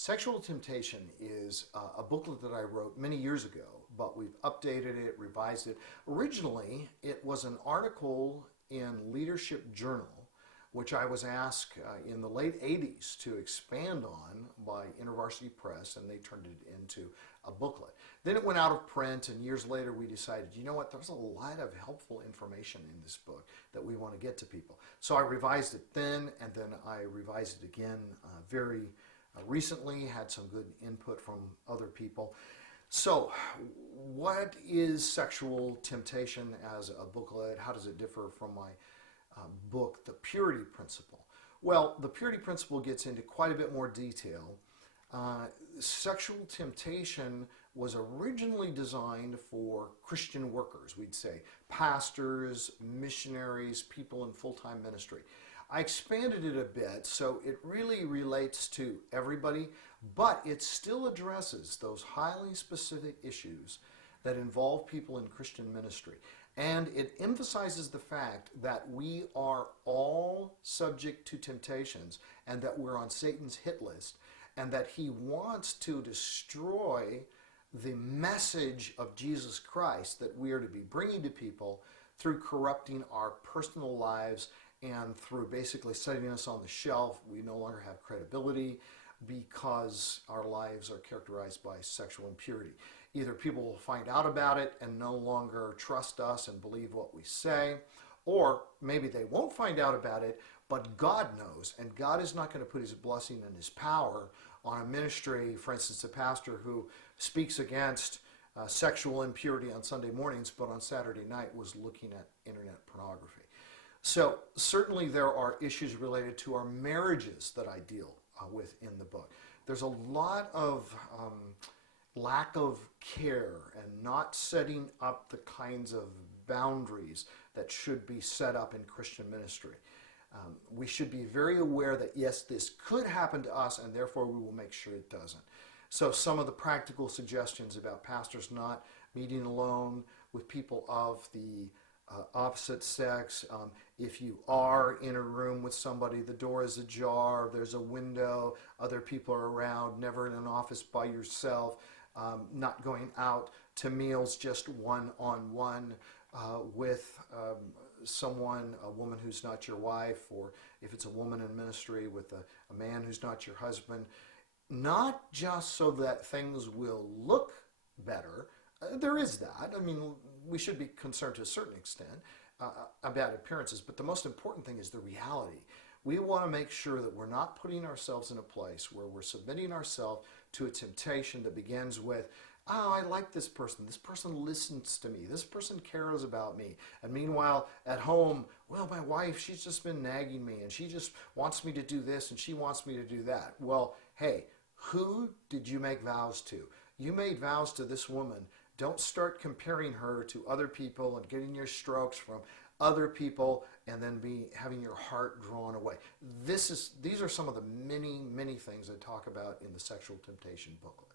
Sexual Temptation is a booklet that I wrote many years ago, but we've updated it, revised it. Originally, it was an article in Leadership Journal, which I was asked in the late 80s to expand on by InterVarsity Press, and they turned it into a booklet. Then it went out of print, and years later we decided, you know what, there's a lot of helpful information in this book that we want to get to people. So I revised it then, and then I revised it again very recently, had some good input from other people. So what is Sexual Temptation as a booklet? How does it differ from my book, The Purity Principle? Well, the Purity Principle gets into quite a bit more detail. Sexual temptation was originally designed for Christian workers, we'd say, pastors, missionaries, people in full-time ministry. I expanded it a bit so it really relates to everybody, but it still addresses those highly specific issues that involve people in Christian ministry. And it emphasizes the fact that we are all subject to temptations and that we're on Satan's hit list and that he wants to destroy the message of Jesus Christ that we are to be bringing to people through corrupting our personal lives and through basically setting us on the shelf. We no longer have credibility because our lives are characterized by sexual impurity. Either people will find out about it and no longer trust us and believe what we say, or maybe they won't find out about it, but God knows, and God is not going to put his blessing and his power on a ministry, for instance, a pastor who speaks against sexual impurity on Sunday mornings, but on Saturday night was looking at internet pornography. So certainly there are issues related to our marriages that I deal with in the book. There's a lot of lack of care and not setting up the kinds of boundaries that should be set up in Christian ministry. We should be very aware that yes, this could happen to us, and therefore we will make sure it doesn't. So some of the practical suggestions about pastors not meeting alone with people of the opposite sex. If you are in a room with somebody, the door is ajar, there's a window, other people are around, never in an office by yourself, not going out to meals just one-on-one with someone, a woman who's not your wife, or if it's a woman in ministry with a man who's not your husband. Not just so that things will look better. There is that. I mean, we should be concerned to a certain extent about appearances, but the most important thing is the reality. We want to make sure that we're not putting ourselves in a place where we're submitting ourselves to a temptation that begins with, oh, I like this person listens to me, this person cares about me. And meanwhile, at home, well, my wife, she's just been nagging me, and she just wants me to do this, and she wants me to do that. Well, hey, who did you make vows to? You made vows to this woman. Don't start comparing her to other people and getting your strokes from other people and then having your heart drawn away. These are some of the many, many things I talk about in the Sexual Temptation booklet.